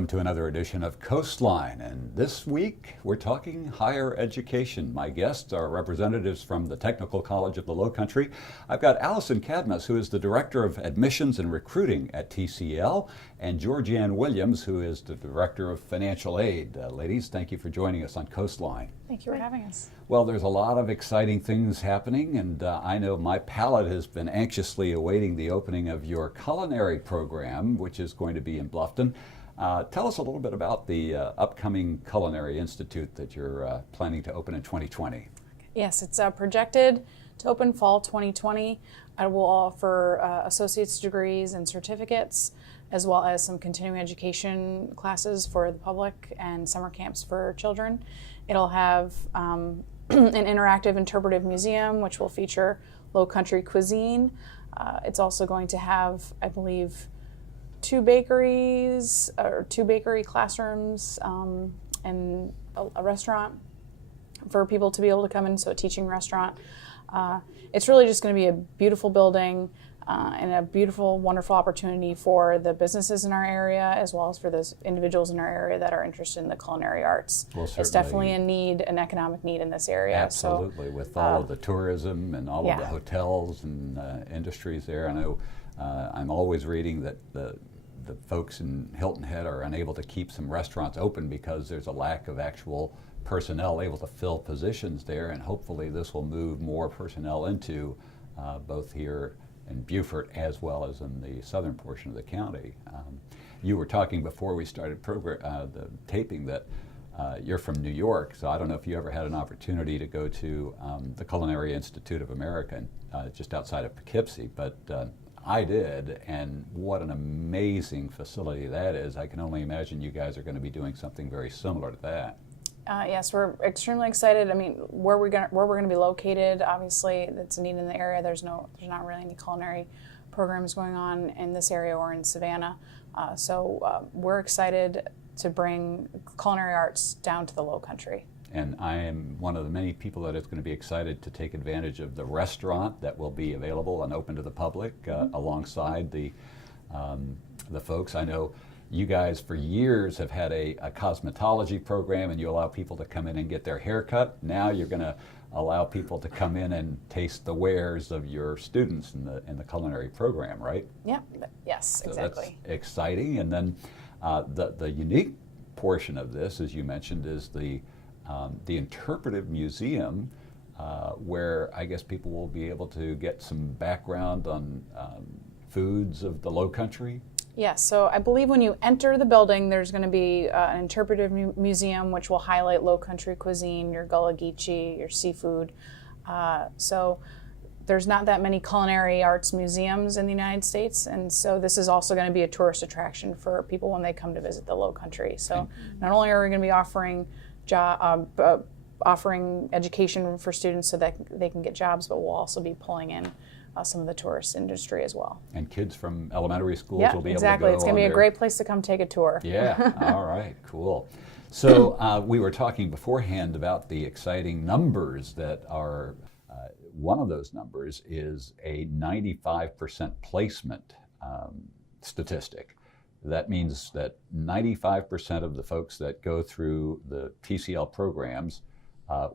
Welcome to another edition of Coastline, and this week we're talking higher education. My guests are representatives from the Technical College of the Lowcountry. I've got Alison Cadmus, who is the Director of Admissions and Recruiting at TCL, and Georgianne Williams, who is the Director of Financial Aid. Ladies, thank you for joining us on Coastline. Thank you for having us. Well, there's a lot of exciting things happening, and I know my palate has been anxiously awaiting the opening of your culinary program, which is going to be in Bluffton. Tell us a little bit about the upcoming Culinary Institute that you're planning to open in 2020. Yes, it's projected to open fall 2020. I will offer associate's degrees and certificates, as well as some continuing education classes for the public and summer camps for children. It'll have an interactive interpretive museum, which will feature Lowcountry cuisine. It's also going to have, I believe, two bakery classrooms and a restaurant for people to be able to come in, so a teaching restaurant. It's really just going to be a beautiful building and a beautiful, wonderful opportunity for the businesses in our area, as well as for those individuals in our area that are interested in the culinary arts. Well, it's definitely a need, an economic need in this area. Absolutely, so, with all of the tourism and all of the hotels and industries there. I know I'm always reading that the folks in Hilton Head are unable to keep some restaurants open because there's a lack of actual personnel able to fill positions there, and hopefully this will move more personnel into both here in Beaufort as well as in the southern portion of the county. You were talking before we started the taping that you're from New York, so I don't know if you ever had an opportunity to go to the Culinary Institute of America just outside of Poughkeepsie, but I did, and what an amazing facility that is. I can only imagine you guys are going to be doing something very similar to that. Yes, we're extremely excited. I mean, where we're going to be located, obviously, that's a need in the area. There's not really any culinary programs going on in this area or in Savannah. So we're excited to bring culinary arts down to the Lowcountry. And I am one of the many people that is going to be excited to take advantage of the restaurant that will be available and open to the public alongside the folks. I know you guys for years have had a cosmetology program, and you allow people to come in and get their hair cut. Now you're going to allow people to come in and taste the wares of your students in the culinary program, right? Yeah. Yes, so exactly. That's exciting. And then the unique portion of this, as you mentioned, is the interpretive museum, where I guess people will be able to get some background on foods of the Lowcountry. Yes, so I believe when you enter the building, there's going to be an interpretive museum which will highlight Lowcountry cuisine, your gullah geechee, your seafood. So there's not that many culinary arts museums in the United States, and so this is also going to be a tourist attraction for people when they come to visit the Lowcountry. So not only are we going to be offering education for students so that they can get jobs, but we'll also be pulling in some of the tourist industry as well. And kids from elementary schools will be exactly. able to go. It's going to be a great place to come take a tour. Yeah, all right, cool. So we were talking beforehand about the exciting numbers that are, one of those numbers is a 95% placement statistic. That means that 95% of the folks that go through the TCL programs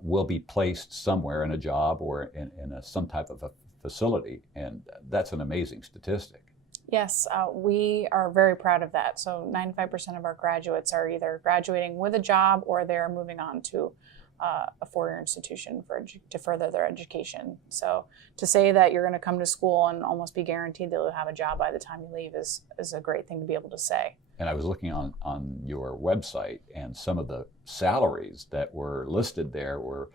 will be placed somewhere in a job or in some type of a facility, and that's an amazing statistic. Yes, we are very proud of that. So 95% of our graduates are either graduating with a job or they're moving on to a four-year institution to further their education. So to say that you're going to come to school and almost be guaranteed that you'll have a job by the time you leave is a great thing to be able to say. And I was looking on your website, and some of the salaries that were listed there were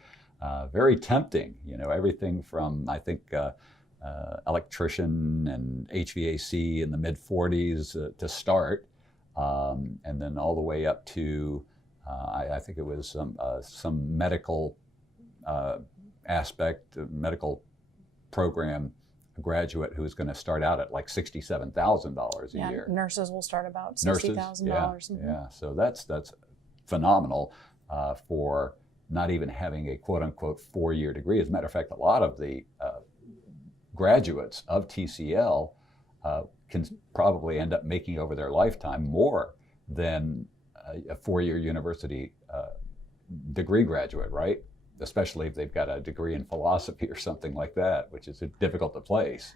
very tempting. You know, everything from, I think, electrician and HVAC in the mid-40s to start, and then all the way up to I think it was some medical aspect, medical program graduate who's going to start out at like $67,000 a year. Nurses will start about $60,000. Yeah, so that's phenomenal for not even having a quote-unquote four-year degree. As a matter of fact, a lot of the graduates of TCL can probably end up making over their lifetime more than a four-year university degree graduate, right? Especially if they've got a degree in philosophy or something like that, which is difficult to place.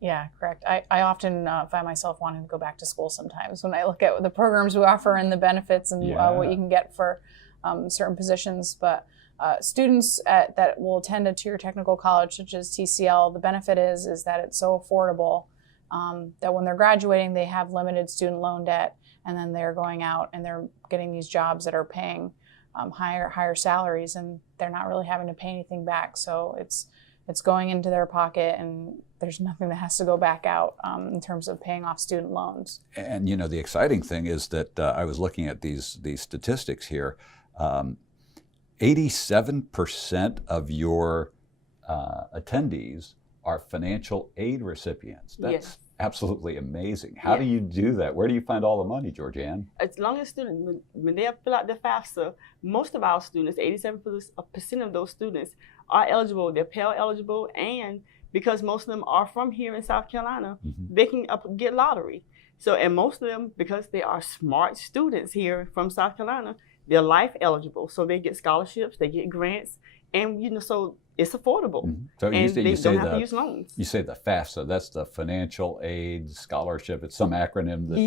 Yeah, correct. I often find myself wanting to go back to school sometimes when I look at the programs we offer and the benefits and what you can get for certain positions. But students that will attend a two-year technical college such as TCL, the benefit is that it's so affordable that when they're graduating, they have limited student loan debt, and then they're going out and they're getting these jobs that are paying higher salaries, and they're not really having to pay anything back. So it's going into their pocket, and there's nothing that has to go back out in terms of paying off student loans. And the exciting thing is that I was looking at these statistics here. 87% of your attendees are financial aid recipients. That's absolutely amazing. How do you do that? Where do you find all the money, Georgianne? As long as students, when they fill out their FAFSA, most of our students, 87% of those students are eligible. They're Pell eligible, and because most of them are from here in South Carolina, they can get lottery. So, and most of them, because they are smart students here from South Carolina, they're life eligible. So they get scholarships, they get grants, and so it's affordable. So and they don't have to use loans. You say the FAFSA, that's the Financial Aid Scholarship. It's some acronym that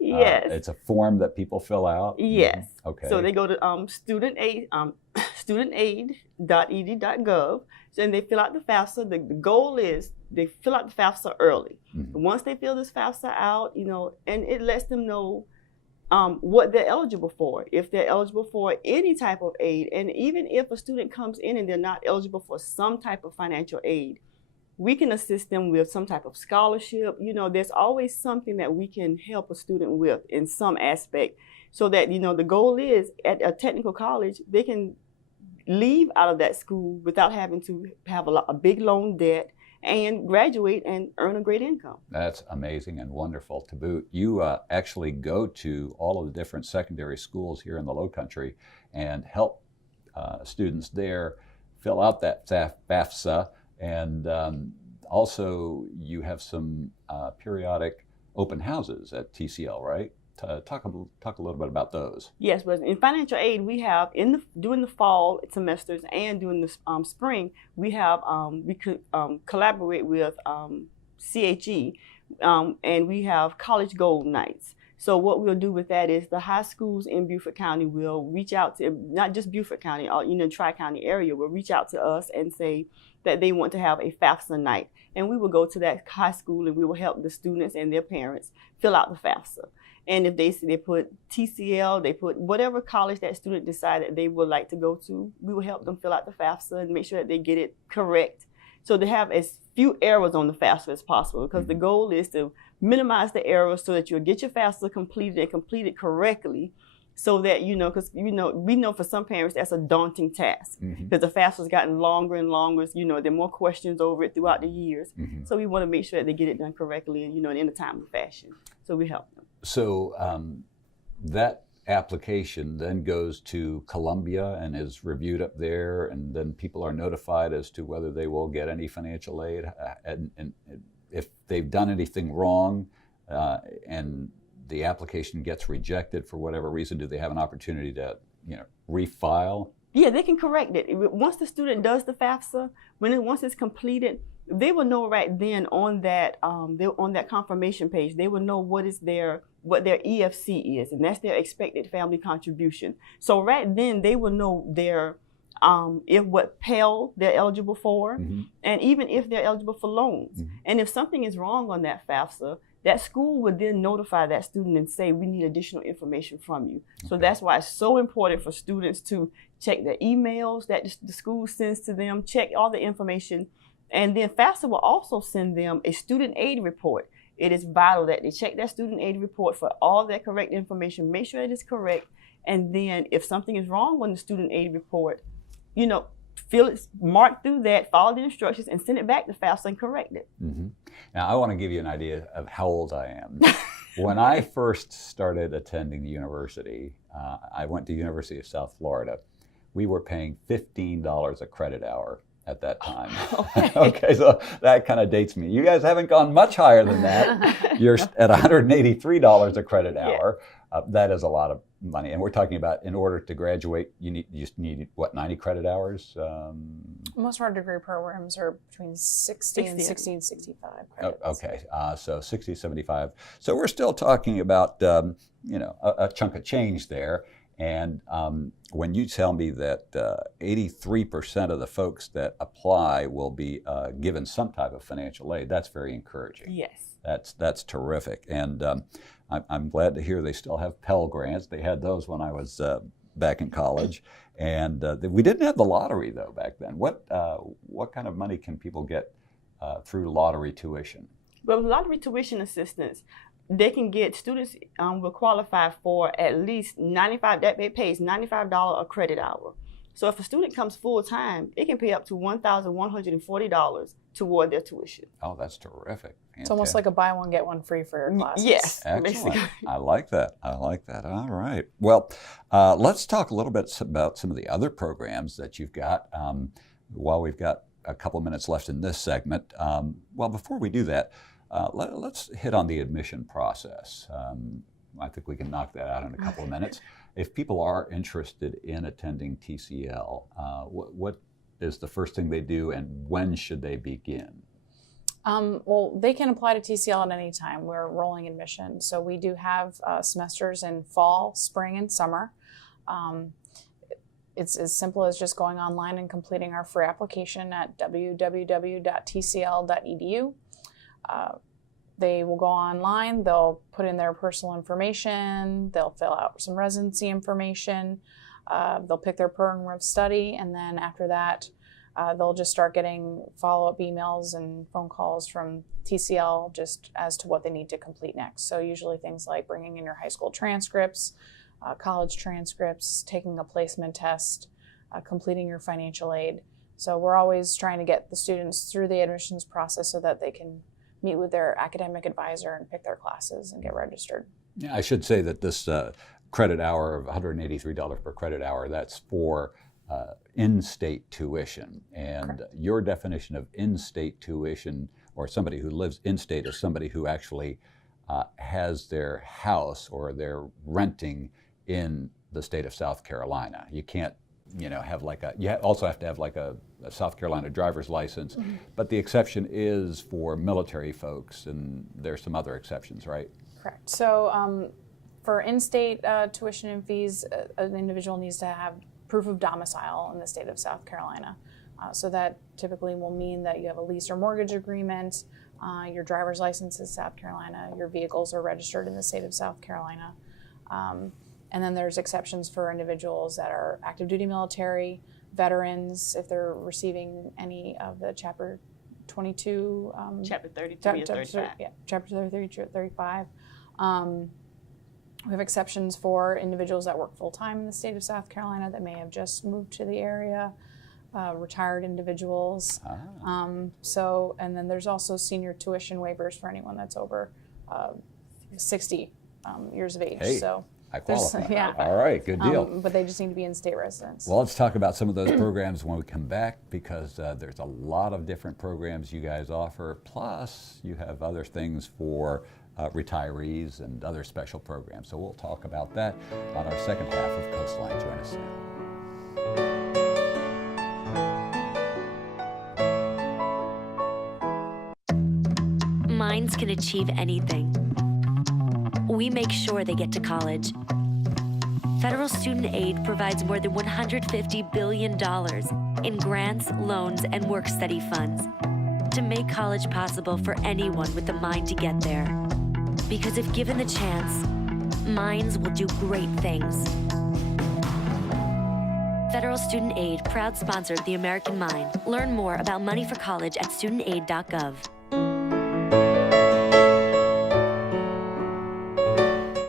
it's a form that people fill out. Yes. Okay. So they go to studentaid.ed.gov, and they fill out the FAFSA. The goal is they fill out the FAFSA early. Once they fill this FAFSA out, and it lets them know what they're eligible for, if they're eligible for any type of aid. And even if a student comes in and they're not eligible for some type of financial aid, we can assist them with some type of scholarship. There's always something that we can help a student with in some aspect, so that, the goal is at a technical college, they can leave out of that school without having to have a big loan debt and graduate and earn a great income. That's amazing and wonderful to boot. You actually go to all of the different secondary schools here in the Lowcountry and help students there fill out that FAFSA, and also you have some periodic open houses at TCL, right? Talk a little bit about those. Yes, but in financial aid, we have during the fall semesters and during the spring, we have we could collaborate with CHE, and we have college gold nights. So what we'll do with that is the high schools in Beaufort County will reach out to, not just Beaufort County, Tri-County area, will reach out to us and say that they want to have a FAFSA night, and we will go to that high school and we will help the students and their parents fill out the FAFSA. And if they put TCL, they put whatever college that student decided they would like to go to, we will help them fill out the FAFSA and make sure that they get it correct. So they have as few errors on the FAFSA as possible, because the goal is to minimize the errors so that you'll get your FAFSA completed and completed correctly, so that, because we know for some parents that's a daunting task, because the FAFSA's gotten longer and longer. There are more questions over it throughout the years. So we want to make sure that they get it done correctly and, in a timely fashion. So we help them. So that application then goes to Columbia and is reviewed up there, and then people are notified as to whether they will get any financial aid, and if they've done anything wrong and the application gets rejected for whatever reason, do they have an opportunity to refile? Yeah, they can correct it. Once the student does the FAFSA, once it's completed, they will know right then on that confirmation page, they will know what their EFC is, and that's their expected family contribution. So right then they will know what Pell they're eligible for, and even if they're eligible for loans. And if something is wrong on that FAFSA, that school would then notify that student and say, we need additional information from you. So that's why it's so important for students to check the emails that the school sends to them, check all the information. And then FAFSA will also send them a student aid report. It is vital that they check that student aid report for all that correct information, make sure it is correct. And then if something is wrong on the student aid report, mark through that, follow the instructions, and send it back to FAFSA and correct it. Now, I want to give you an idea of how old I am. When I first started attending the university, I went to the University of South Florida. We were paying $15 a credit hour at that time. Okay. Okay, so that kind of dates me. You guys haven't gone much higher than that. You're at $183 a credit hour. That is a lot of money. And we're talking about, in order to graduate, you just need what, 90 credit hours? Most of our degree programs are between 60 and 65 credits. Okay, so 60, 75. So we're still talking about, a chunk of change there. And when you tell me that 83% of the folks that apply will be given some type of financial aid, that's very encouraging. Yes. That's terrific. And I'm glad to hear they still have Pell Grants. They had those when I was back in college. And we didn't have the lottery, though, back then. What kind of money can people get through lottery tuition? Well, lottery tuition assistance, they can get, students will qualify for at least $95, that pays $95 a credit hour. So if a student comes full time, it can pay up to $1,140 toward their tuition. Oh, that's terrific. It's almost like a buy one, get one free for your classes. Yes, excellent. basically. I like that. All right. Well, let's talk a little bit about some of the other programs that you've got while we've got a couple minutes left in this segment. Well, before we do that, let's hit on the admission process. I think we can knock that out in a couple of minutes. If people are interested in attending TCL, what is the first thing they do, and when should they begin? Well, they can apply to TCL at any time. We're rolling admission. So we do have semesters in fall, spring, and summer. It's as simple as just going online and completing our free application at www.tcl.edu. They will go online, they'll put in their personal information, they'll fill out some residency information, they'll pick their program of study, and then after that, they'll just start getting follow-up emails and phone calls from TCL just as to what they need to complete next. So usually things like bringing in your high school transcripts, college transcripts, taking a placement test, completing your financial aid. So we're always trying to get the students through the admissions process so that they can meet with their academic advisor and pick their classes and get registered. Yeah, I should say that this credit hour of $183 per credit hour, that's for in-state tuition. And correct. Your definition of in-state tuition, or somebody who lives in-state, is somebody who actually has their house or they're renting in the state of South Carolina. You can't have you also have to have like a South Carolina driver's license, mm-hmm. but the exception is for military folks, and there's some other exceptions, right? Correct. So for in-state tuition and fees, an individual needs to have proof of domicile in the state of South Carolina. So that typically will mean that you have a lease or mortgage agreement, your driver's license is South Carolina, your vehicles are registered in the state of South Carolina. And then there's exceptions for individuals that are active duty military, veterans, if they're receiving any of the Chapter 22. Chapter 33 or 35. Yeah, Chapter 32 or 35. We have exceptions for individuals that work full-time in the state of South Carolina that may have just moved to the area, retired individuals. And then there's also senior tuition waivers for anyone that's over 60 years of age. Hey. So I qualify. Yeah. All right, good deal. But they just need to be in-state residents. Well, let's talk about some of those programs when we come back, because there's a lot of different programs you guys offer. Plus, you have other things for retirees and other special programs. So we'll talk about that on our second half of Coastline. Join us now. Minds can achieve anything. We make sure they get to college. Federal student aid provides more than $150 billion in grants, loans, and work-study funds to make college possible for anyone with the mind to get there. Because if given the chance, minds will do great things. Federal Student Aid, proud sponsor of the American Mind. Learn more about money for college at studentaid.gov.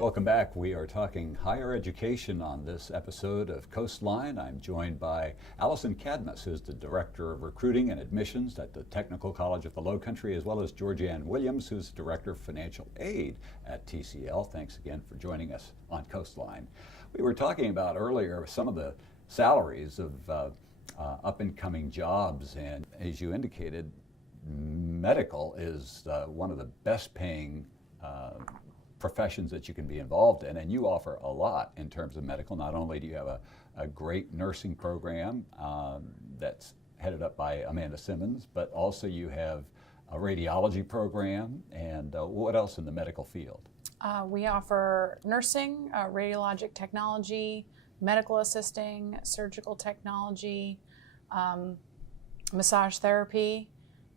Welcome back. We are talking higher education on this episode of Coastline. I'm joined by Alison Cadmus, who's the Director of Recruiting and Admissions at the Technical College of the Lowcountry, as well as Georgianne Williams, who's Director of Financial Aid at TCL. Thanks again for joining us on Coastline. We were talking about earlier some of the salaries of up-and-coming jobs. And as you indicated, medical is one of the best-paying professions that you can be involved in, and you offer a lot in terms of medical. Not only do you have a great nursing program that's headed up by Amanda Simmons, but also you have a radiology program, and what else in the medical field? We offer nursing, radiologic technology, medical assisting, surgical technology, massage therapy,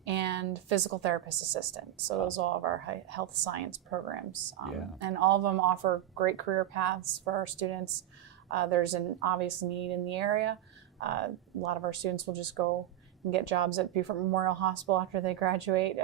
and physical therapist assistant. So those are all of our health science programs. And all of them offer great career paths for our students. There's an obvious need in the area. A lot of our students will just go and get jobs at Beaufort Memorial Hospital after they graduate.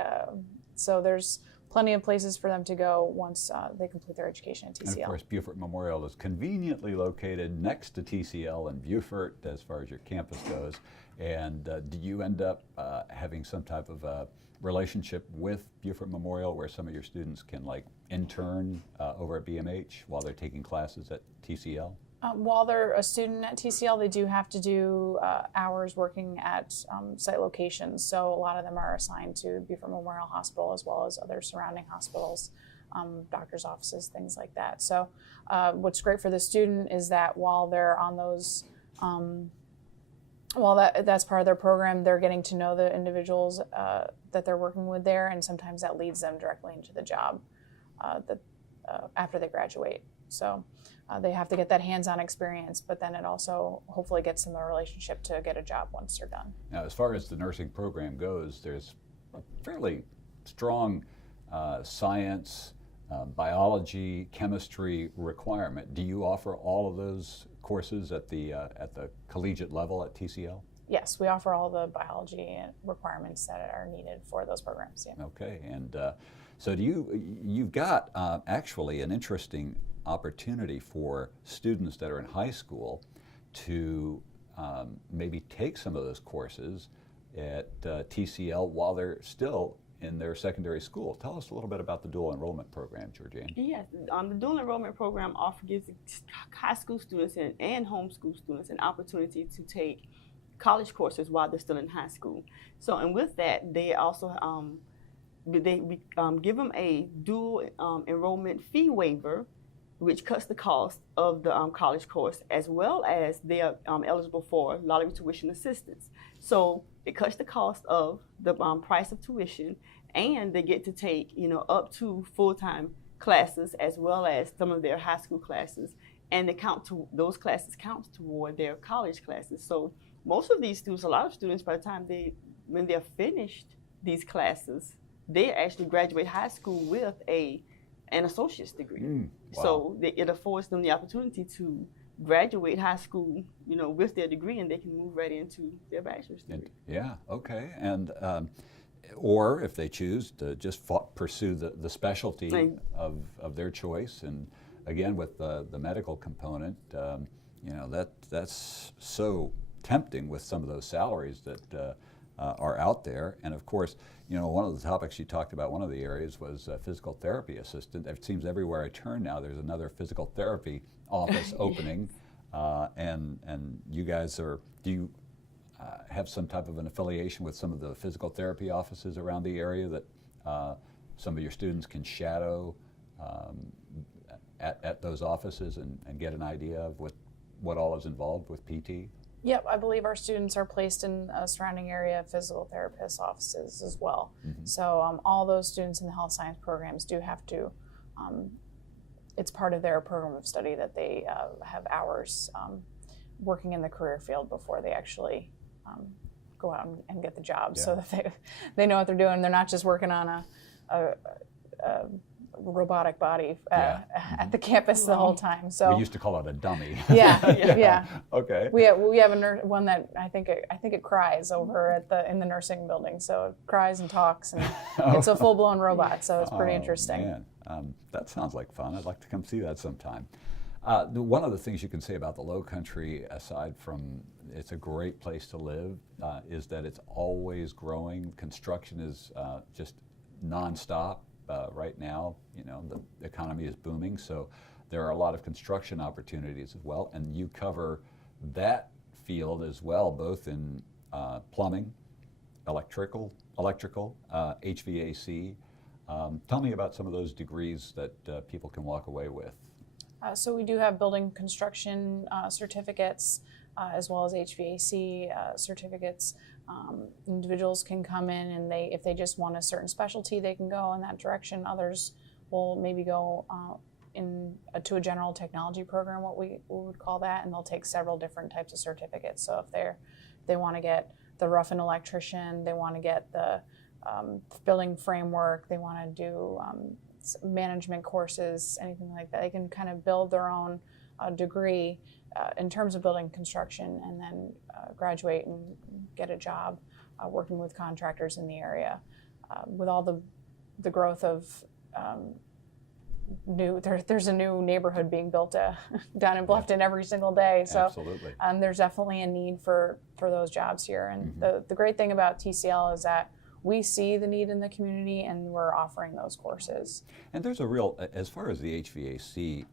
So there's plenty of places for them to go once they complete their education at TCL. And of course, Beaufort Memorial is conveniently located next to TCL in Beaufort as far as your campus goes. And do you end up having some type of a relationship with Beaufort Memorial where some of your students can like intern over at BMH while they're taking classes at TCL? While they're a student at TCL, they do have to do hours working at site locations. So a lot of them are assigned to Beaufort Memorial Hospital as well as other surrounding hospitals, doctor's offices, things like that. So what's great for the student is that while they're on those, while that's part of their program, they're getting to know the individuals that they're working with there, and sometimes that leads them directly into the job after they graduate. So they have to get that hands-on experience, but then it also hopefully gets them a relationship to get a job once they're done. Now, as far as the nursing program goes, there's a fairly strong science, biology, chemistry requirement. Do you offer all of those courses at the collegiate level at TCL? Yes, we offer all the biology requirements that are needed for those programs. Yeah. Okay, and so you've got actually an interesting opportunity for students that are in high school to maybe take some of those courses at TCL while they're still in their secondary school. Tell us a little bit about the dual enrollment program, Georgianne. Yes, the dual enrollment program gives high school students and homeschool students an opportunity to take college courses while they're still in high school. So, and with that, they also give them a dual enrollment fee waiver, which cuts the cost of the college course, as well as they are eligible for lottery tuition assistance. So it cuts the cost of the price of tuition, and they get to take up to full-time classes as well as some of their high school classes, and those classes count toward their college classes. So most of these students, a lot of students, by the time when they're finished these classes, they actually graduate high school with an associate's degree. Wow. So it affords them the opportunity to graduate high school, with their degree, and they can move right into their bachelor's degree. Yeah, okay. And or if they choose to just pursue the specialty of their choice, and again with the medical component, that's so tempting with some of those salaries that are out there. And of course, one of the topics you talked about, one of the areas was physical therapy assistant. It seems everywhere I turn now there's another physical therapy office opening. And you guys do you have some type of an affiliation with some of the physical therapy offices around the area that some of your students can shadow at those offices and get an idea of what all is involved with PT? Yep, I believe our students are placed in a surrounding area of physical therapist offices as well. Mm-hmm. So all those students in the health science programs do have to, it's part of their program of study that they have hours working in the career field before they actually go out and get the job, so that they know what they're doing. They're not just working on a robotic body at the campus the whole time. So we used to call it a dummy. Yeah. Okay. We have a one that I think it cries over in the nursing building. So it cries and talks, and it's a full-blown robot. So it's pretty interesting. Man. That sounds like fun. I'd like to come see that sometime. One of the things you can say about the Lowcountry, aside from it's a great place to live, is that it's always growing. Construction is just nonstop. Right now, the economy is booming, so there are a lot of construction opportunities as well, and you cover that field as well, both in plumbing, electrical, HVAC. Tell me about some of those degrees that people can walk away with. So we do have building construction certificates as well as HVAC certificates. Individuals can come in and if they just want a certain specialty, they can go in that direction. Others will maybe go to a general technology program, what we would call that, and they'll take several different types of certificates. So if they want to get the rough-in electrician, they want to get the building framework, they want to do management courses, anything like that. They can kind of build their own degree in terms of building construction and then graduate and get a job working with contractors in the area. With all the growth of there's a new neighborhood being built down in Bluffton every single day. So absolutely. There's definitely a need for those jobs here. And the great thing about TCL is that we see the need in the community and we're offering those courses. And there's a real, as far as the HVAC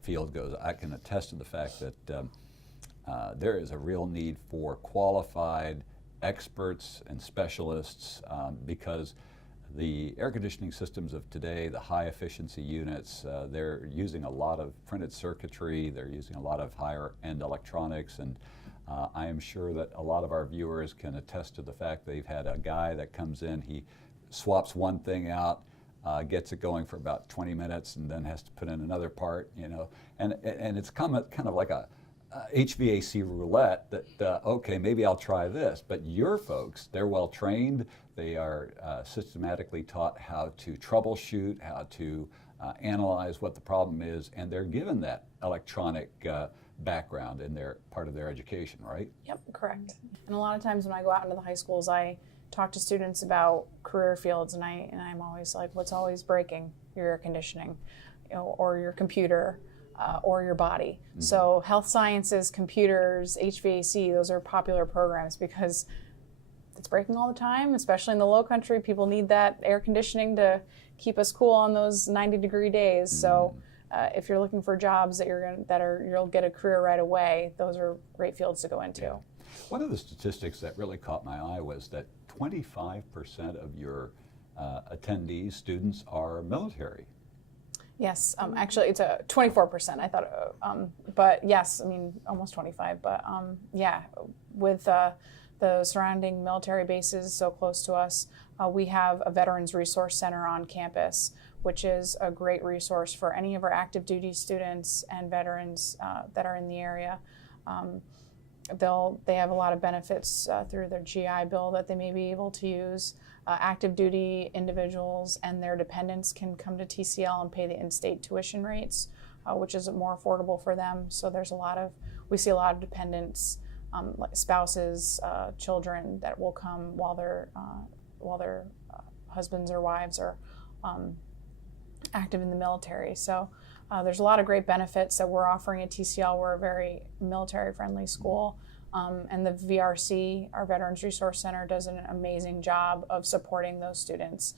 field goes, I can attest to the fact that there is a real need for qualified experts and specialists because the air conditioning systems of today, the high efficiency units, they're using a lot of printed circuitry, they're using a lot of higher end electronics, and I am sure that a lot of our viewers can attest to the fact they've had a guy that comes in, he swaps one thing out, gets it going for about 20 minutes and then has to put in another part, you know, and it's kind of like a HVAC roulette that, okay, maybe I'll try this, but your folks, they're well trained, they are systematically taught how to troubleshoot, how to analyze what the problem is, and they're given that electronic background in their part of their education, right? Yep, correct. And a lot of times when I go out into the high schools, I talk to students about career fields, and I'm always like, what's always breaking? Your air conditioning, you know, or your computer, or your body. Mm-hmm. So health sciences, computers, HVAC, those are popular programs because it's breaking all the time, especially in the Lowcountry. People need that air conditioning to keep us cool on those 90-degree days. Mm-hmm. So if you're looking for jobs you'll get a career right away, those are great fields to go into. Yeah. One of the statistics that really caught my eye was that 25% of your attendees, students, are military. Yes, actually it's a 24%, I thought, but yes, I mean, almost 25, but yeah, with the surrounding military bases so close to us, we have a Veterans Resource Center on campus, which is a great resource for any of our active duty students and veterans that are in the area. They have a lot of benefits through their GI Bill that they may be able to use. Active duty individuals and their dependents can come to TCL and pay the in-state tuition rates, which is more affordable for them. So we see a lot of dependents, like spouses, children that will come while their husbands or wives are active in the military. So there's a lot of great benefits that we're offering at TCL. We're a very military-friendly school. And the VRC, our Veterans Resource Center, does an amazing job of supporting those students,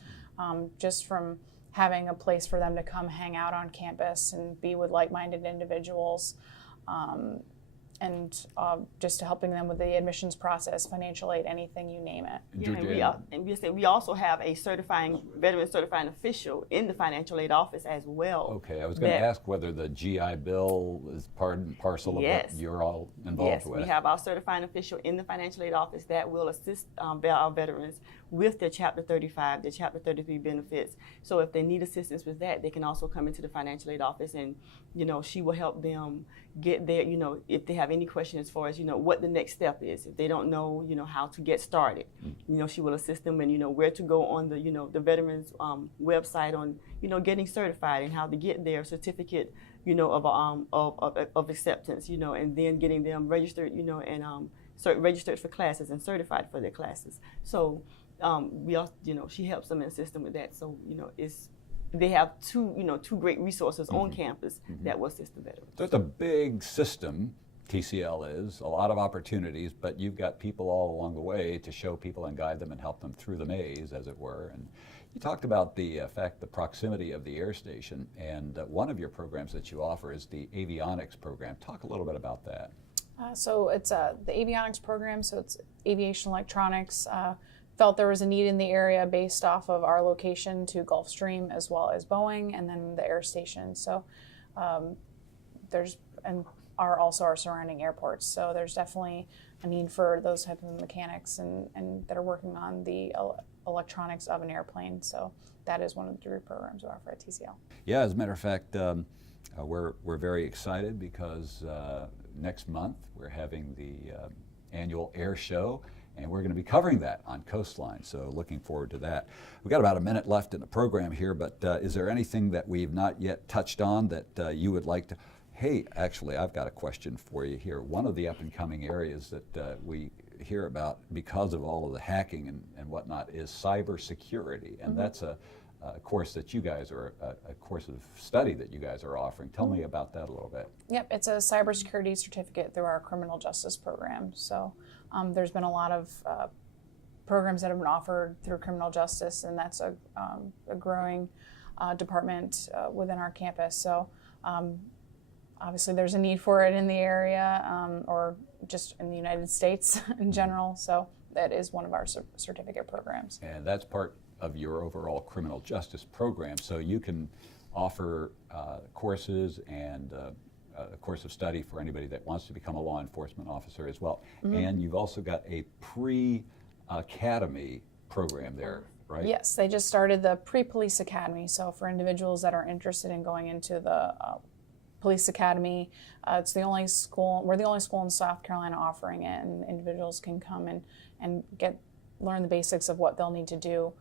just from having a place for them to come hang out on campus and be with like-minded individuals, and just helping them with the admissions process, financial aid, anything, you name it. Yeah, we also have a veteran certifying official in the financial aid office as well. Okay, I was going to ask whether the GI Bill is part and parcel of what you're all involved with. Yes, we have our certifying official in the financial aid office that will assist our veterans with their Chapter 35, their Chapter 33 benefits. So if they need assistance with that, they can also come into the financial aid office, and she will help them get there. If they have any question as far as what the next step is, if they don't know how to get started, she will assist them in where to go on the veterans website on getting certified and how to get their certificate of acceptance, and then getting them registered, and registered for classes and certified for their classes. So we also, she helps them and assists them with that. So they have two great resources on campus that will assist the veterans. So it's a big system. TCL is a lot of opportunities, but you've got people all along the way to show people and guide them and help them through the maze, as it were. And you talked about the proximity of the air station, and one of your programs that you offer is the avionics program. Talk a little bit about that. So it's the avionics program, so it's aviation electronics. Felt there was a need in the area based off of our location to Gulfstream as well as Boeing and then the air station. So are also our surrounding airports. So there's definitely a need for those type of mechanics and that are working on the electronics of an airplane. So that is one of the degree programs we offer at TCL. Yeah, as a matter of fact, we're very excited because next month we're having the annual air show, and we're going to be covering that on Coastline, so looking forward to that. We've got about a minute left in the program here, but is there anything that we've not yet touched on that you would like to? Hey, actually, I've got a question for you here. One of the up-and-coming areas that we hear about because of all of the hacking and whatnot is cybersecurity, and that's a course that you guys are, a course of study that you guys are offering. Tell me about that a little bit. Yep, it's a cybersecurity certificate through our criminal justice program. So there's been a lot of programs that have been offered through criminal justice, and that's a growing department within our campus. So obviously there's a need for it in the area or just in the United States in general. So that is one of our certificate programs. And that's part of your overall criminal justice program. So you can offer courses and a course of study for anybody that wants to become a law enforcement officer as well. And you've also got a pre-academy program there, right? Yes, they just started the pre-police academy. So for individuals that are interested in going into the police academy, it's the only school, we're the only school in South Carolina offering it, and individuals can come and learn the basics of what they'll need to do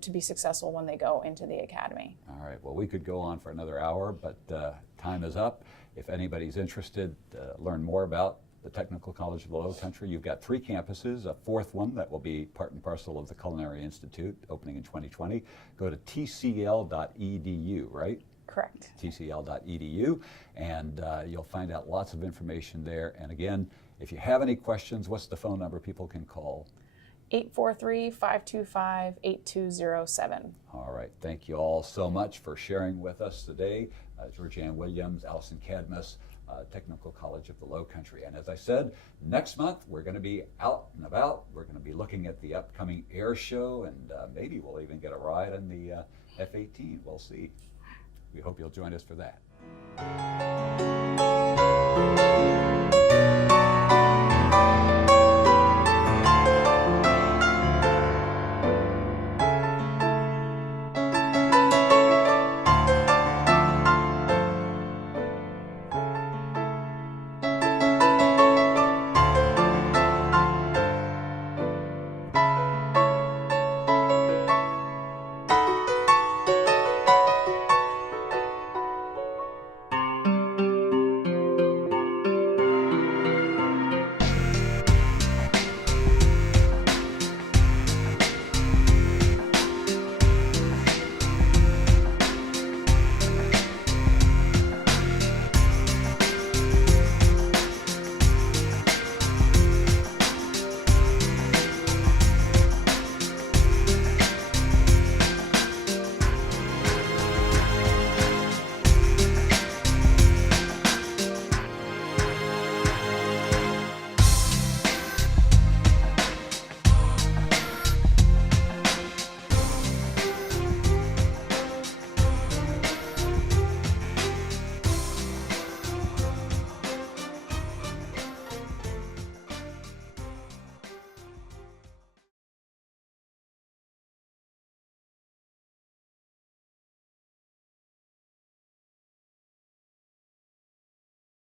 to be successful when they go into the academy. All right, well, we could go on for another hour, but time is up. If anybody's interested to learn more about the Technical College of the Lowcountry, you've got 3 campuses, a 4th one that will be part and parcel of the Culinary Institute opening in 2020. Go to tcl.edu, right? Correct. tcl.edu, and you'll find out lots of information there. And again, if you have any questions, what's the phone number people can call? 843-525-8207. All right, thank you all so much for sharing with us today. Georgianne Williams, Alison Cadmus, Technical College of the Lowcountry. And as I said, next month we're going to be out and about. We're going to be looking at the upcoming air show, and maybe we'll even get a ride on the F-18. We'll see. We hope you'll join us for that.